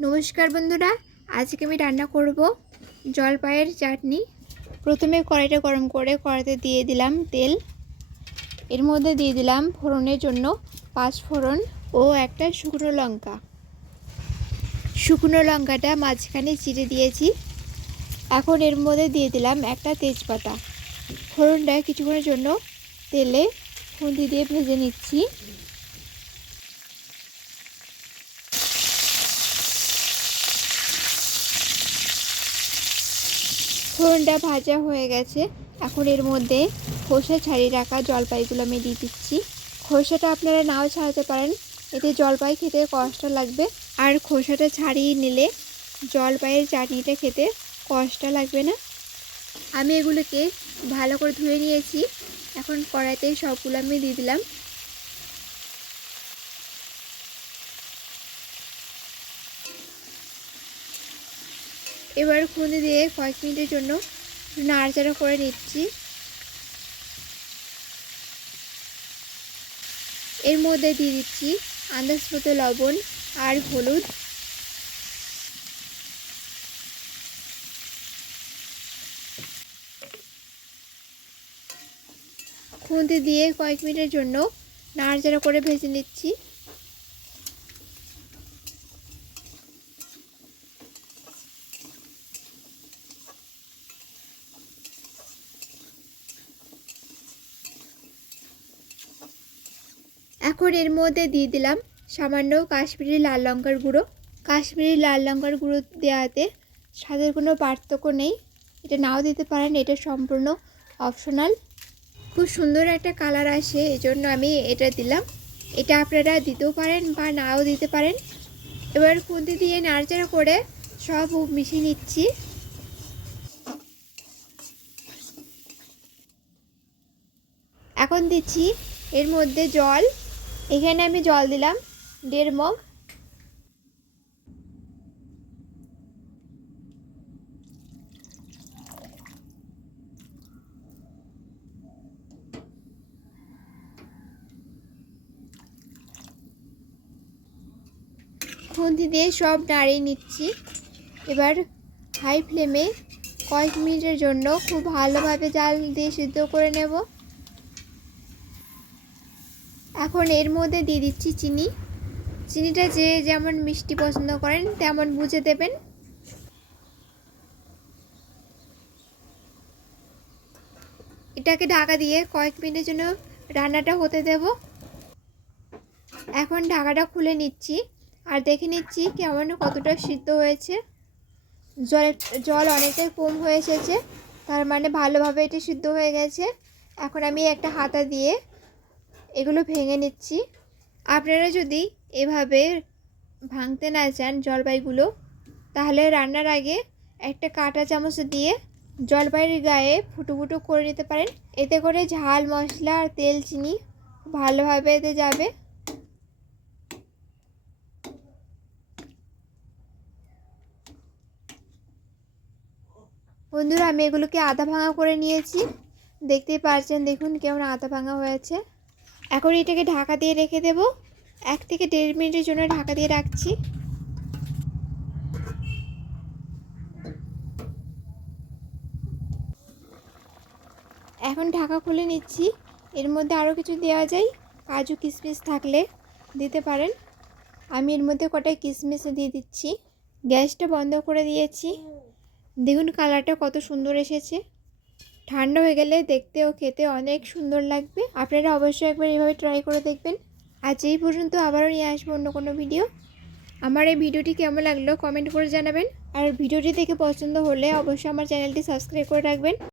নমস্কার বন্ধুরা, আজকে আমি রান্না করব জলপাইয়ের চাটনি। প্রথমে কড়াইটা গরম করে কড়াইতে দিয়ে দিলাম তেল। এর মধ্যে দিয়ে দিলাম ফোড়নের জন্য পাঁচ ফোড়ন ও একটা শুকনো লঙ্কা। শুকনো লঙ্কাটা মাঝখানে চিড়ে দিয়েছি। এখন এর মধ্যে দিয়ে দিলাম একটা তেজপাতা। ফোড়নটা কিছুক্ষণের জন্য তেলে খুন্তি দিয়ে ভেজে নিচ্ছি। ফোড়নটা ভাজা হয়ে গেছে। এখন এর মধ্যে খোসা ছাড়িয়ে রাখা জলপাইগুলো আমি দিয়ে দিচ্ছি। খোসাটা আপনারা নাও ছাড়াতে পারেন। এতে জলপাই খেতে কষ্ট লাগবে। আর খোসাটা ছাড়িয়ে নিলে জলপাইয়ের চাটনিটা খেতে কষ্ট লাগবে না। আমি এগুলোকে ভালো করে ধুয়ে নিয়েছি। এখন কড়াইতে সবগুলো আমি দিয়ে দিলাম। এবার খুঁজে দিয়ে কয়েক মিনিটের জন্য নাড়াচাড়া করে নিচ্ছি। এর মধ্যে দিয়ে দিচ্ছি আন্দাজ মতো লবণ আর হলুদ। খুন্তি দিয়ে কয়েক মিনিটের জন্য নাড়াচাড়া করে ভেজে নিচ্ছি। এখন এর মধ্যে দিয়ে দিলাম সামান্য কাশ্মীরি লাল লঙ্কার গুঁড়ো। কাশ্মীরি লাল লঙ্কার গুঁড়ো দেওয়াতে স্বাদের কোনো পার্থক্য নেই। এটা নাও দিতে পারেন, এটা সম্পূর্ণ অপশনাল খুব সুন্দর একটা কালার আসে, এজন্য আমি এটা দিলাম। এটা আপনারা দিতেও পারেন বা নাও দিতে পারেন। এবার খুন্তি দিয়ে নাড়চাড়া করে সব মিশিয়ে নিচ্ছি। এখন দিচ্ছি এর মধ্যে জল। এখানে আমি জল দিলাম, দেড় মগ। খুন্তি দিয়ে সব নাড়িয়ে নিচ্ছি। এবার হাই ফ্লেমে কয়েক মিনিটের জন্য খুব ভালোভাবে জাল দিয়ে সিদ্ধ করে নেব। এখন এর মধ্যে দিয়ে দিচ্ছি চিনি। চিনিটা যে যেমন মিষ্টি পছন্দ করেন, তেমন বুঝে দেবেন। এটাকে ঢাকা দিয়ে কয়েক মিনিটের জন্য রান্নাটা হতে দেব। এখন ঢাকাটা খুলে নিচ্ছি আর দেখে নিচ্ছি কেমন কতটা সিদ্ধ হয়েছে। জল জল অনেকটাই কম হয়ে এসেছে, তার মানে ভালোভাবে এটি সিদ্ধ হয়ে গেছে। এখন আমি একটা হাতা দিয়ে এগুলো ভেঙে নিচ্ছি। আপনারা যদি এভাবে ভাঙতে না চান জলপাইগুলো, তাহলে রান্নার আগে একটা কাঁটা চামচ দিয়ে জলপাইয়ের গায়ে ফুটো ফুটো করে নিতে পারেন। এতে করে ঝাল, মশলা আর তেল চিনি ভালোভাবে এতে যাবে। বন্ধুরা, আমি এগুলোকে আধা ভাঙা করে নিয়েছি। দেখতেই পারছেন, দেখুন কেমন আধা ভাঙা হয়েছে। এখন এটাকে ঢাকা দিয়ে রেখে দেব। এক থেকে দেড় মিনিটের জন্য ঢাকা দিয়ে রাখছি। এখন ঢাকা খুলে নিচ্ছি। এর মধ্যে আরও কিছু দেওয়া যায়। কাজু কিশমিশ থাকলে দিতে পারেন। আমি এর মধ্যে কটাই কিশমিশ দিয়ে দিচ্ছি। গ্যাসটা বন্ধ করে দিয়েছি। দেখুন কালারটা কত সুন্দর এসেছে। ঠান্ডা হয়ে গেলে দেখতে ও খেতে অনেক সুন্দর লাগবে। আপনারা অবশ্যই একবার এভাবে ট্রাই করে দেখবেন। আজ এই পর্যন্ত আবারও নিয়ে আসব অন্য কোনো ভিডিও আমার এই ভিডিওটি কেমন লাগল কমেন্ট করে জানাবেন। আর ভিডিওটি দেখে পছন্দ হলে অবশ্যই আমার চ্যানেলটি সাবস্ক্রাইব করে রাখবেন।